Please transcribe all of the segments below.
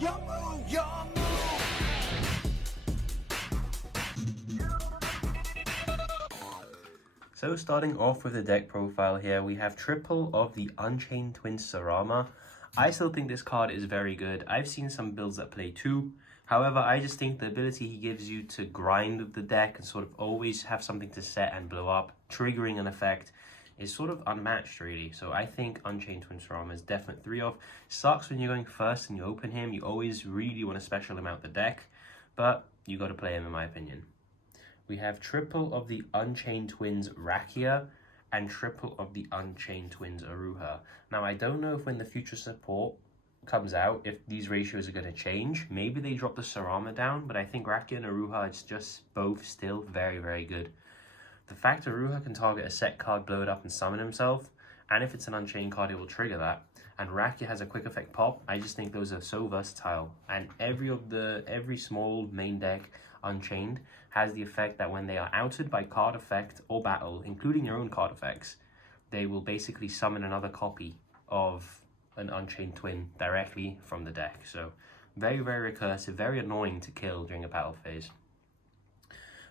Your move, your move. So starting off with the deck profile here, we have triple of the Unchained Twin Sarama. I still think this card is very good. I've seen some builds that play 2. However, I just think the ability he gives you to grind with the deck and sort of always have something to set and blow up, triggering an effect, is sort of unmatched really. So I think Unchained Twin Sarama is definite 3 of. Sucks when you're going first and you open him. You always really want to special him out the deck, but you got to play him in my opinion. We have triple of the Unchained Twins Rakia and triple of the Unchained Twins Aruha. Now, I don't know if when the future support comes out, if these ratios are going to change. Maybe they drop the Sarama down, but I think Rakia and Aruha is just both still very, very good. The fact Aruha can target a set card, blow it up, and summon himself, and if it's an Unchained card, it will trigger that. And Rakia has a quick effect pop. I just think those are so versatile. And every small main deck Unchained has the effect that when they are outed by card effect or battle, including your own card effects, they will basically summon another copy of an Unchained Twin directly from the deck. So very, very recursive, very annoying to kill during a battle phase.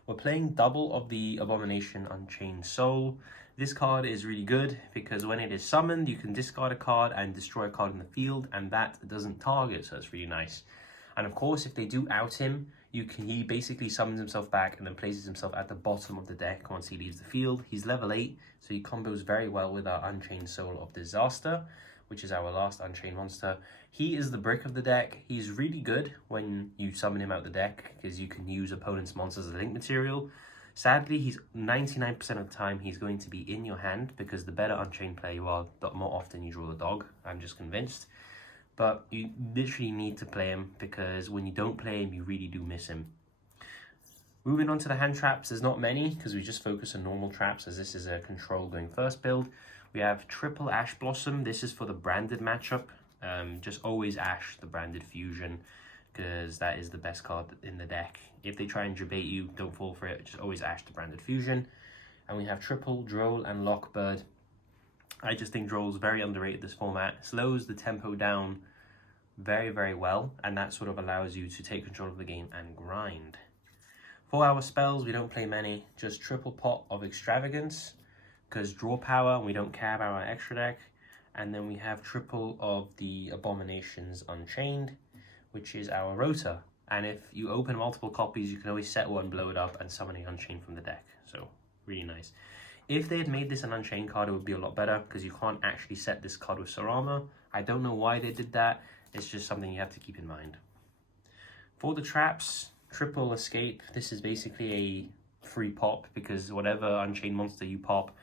We're playing double of the Abomination Unchained Soul. This card is really good because when it is summoned, you can discard a card and destroy a card in the field, and that doesn't target, so that's really nice. And of course, if they do out him, he basically summons himself back and then places himself at the bottom of the deck once he leaves the field. He's level 8, so he combos very well with our Unchained Soul of Disaster, which is our last Unchained monster. He is the brick of the deck. He's really good when you summon him out the deck because you can use opponent's monsters as link material. Sadly, he's 99% of the time he's going to be in your hand because the better Unchained player you are, the more often you draw the dog. I'm just convinced. But you literally need to play him because when you don't play him, you really do miss him. Moving on to the hand traps, there's not many because we just focus on normal traps as this is a control going first build. We have triple Ash Blossom. This is for the branded matchup. Just always Ash, the branded fusion, because that is the best card in the deck. If they try and debate you, don't fall for it. Just always Ash, the branded fusion. And we have triple Droll and Lockbird. I just think Droll's very underrated this format. Slows the tempo down very, very well, and that sort of allows you to take control of the game and grind. For our spells, we don't play many, just triple pot of Extravagance, because draw power, we don't care about our extra deck. And then we have triple of the Abominations Unchained, which is our Rota. And if you open multiple copies, you can always set one, blow it up, and summon an Unchained from the deck. So, really nice. If they had made this an Unchained card, it would be a lot better, because you can't actually set this card with Sarama. I don't know why they did that. It's just something you have to keep in mind. For the traps, triple Escape. This is basically a free pop, because whatever Unchained monster you pop,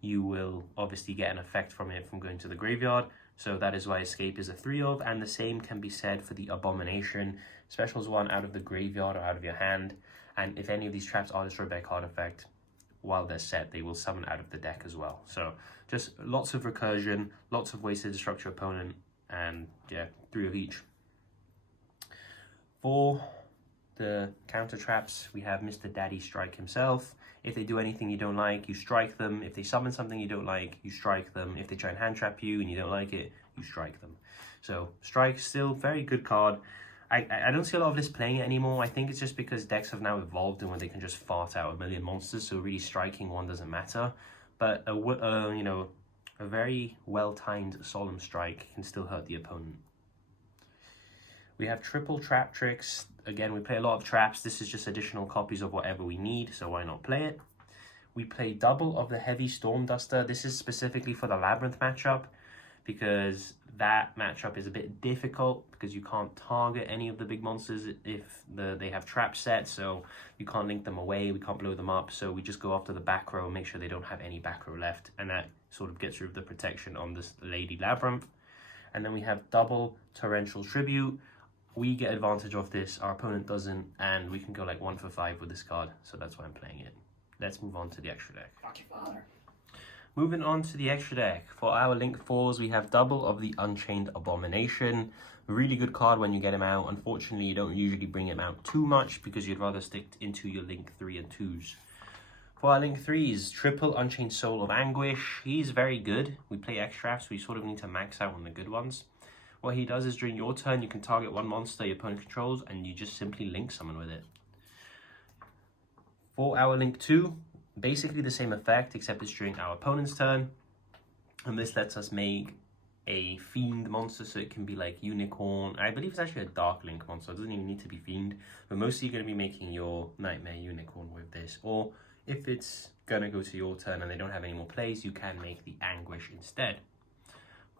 you will obviously get an effect from it from going to the graveyard. So that is why Escape is a 3 of, and the same can be said for the Abomination. Specials one out of the graveyard or out of your hand, and if any of these traps are destroyed by a card effect, while they're set, they will summon out of the deck as well. So just lots of recursion, lots of ways to destruct your opponent, and yeah, 3 of each. For the counter traps, we have Mr. Daddy Strike himself. If they do anything you don't like, you strike them. If they summon something you don't like, you strike them. If they try and hand trap you and you don't like it, you strike them. So Strike, still very good card. I don't see a lot of this playing it anymore. I think it's just because decks have now evolved and when they can just fart out a million monsters, so really striking one doesn't matter. But a very well-timed Solemn Strike can still hurt the opponent. We have triple Trap Tricks. Again, we play a lot of traps. This is just additional copies of whatever we need, so why not play it? We play double of the Heavy Storm Duster. This is specifically for the Labyrinth matchup, because that matchup is a bit difficult because you can't target any of the big monsters if they have traps set, so you can't link them away, we can't blow them up, so we just go after the back row and make sure they don't have any back row left, and that sort of gets rid of the protection on this Lady Labyrinth. And then we have double Torrential Tribute. We get advantage of this, our opponent doesn't, and we can go like 1 for 5 with this card, so that's why I'm playing it. Let's move on to the extra deck. Fuck your father. Moving on to the extra deck. For our Link 4s, we have double of the Unchained Abomination. Really good card when you get him out. Unfortunately, you don't usually bring him out too much because you'd rather stick into your Link 3 and 2s. For our Link 3s, triple Unchained Soul of Anguish. He's very good. We play extras, so we sort of need to max out on the good ones. What he does is during your turn, you can target one monster your opponent controls and you just simply link summon with it. For our link 2, basically the same effect except it's during our opponent's turn. And this lets us make a fiend monster, so it can be like unicorn. I believe it's actually a dark link monster, it doesn't even need to be fiend, but mostly you're going to be making your nightmare unicorn with this. Or if it's going to go to your turn and they don't have any more plays, you can make the anguish instead.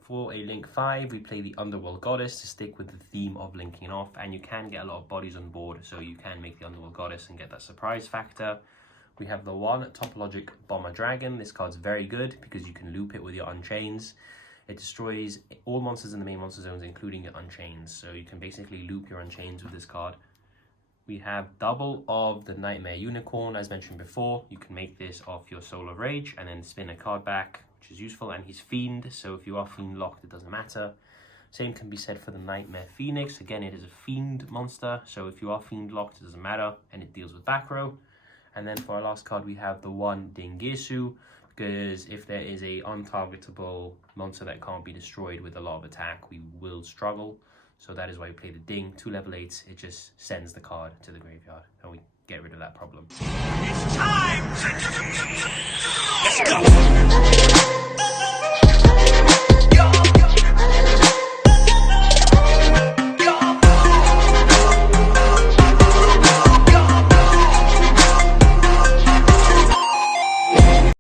For a link 5, we play the Underworld Goddess to stick with the theme of linking off, and you can get a lot of bodies on board, so you can make the Underworld Goddess and get that surprise factor. We have the 1 Topologic Bomber Dragon. This card's very good because you can loop it with your Unchains. It destroys all monsters in the main monster zones, including your Unchains. So you can basically loop your Unchains with this card. We have double of the Nightmare Unicorn. As mentioned before, you can make this off your Soul of Rage and then spin a card back, which is useful. And he's Fiend, so if you are Fiend locked, it doesn't matter. Same can be said for the Nightmare Phoenix. Again, it is a Fiend monster, so if you are Fiend locked, it doesn't matter, and it deals with back row. And then for our last card, we have the 1 Dingisu, because if there is a untargetable monster that can't be destroyed with a lot of attack, we will struggle. So that is why we play the Ding. 2 level 8s, it just sends the card to the graveyard, and we get rid of that problem. It's time! Let's go!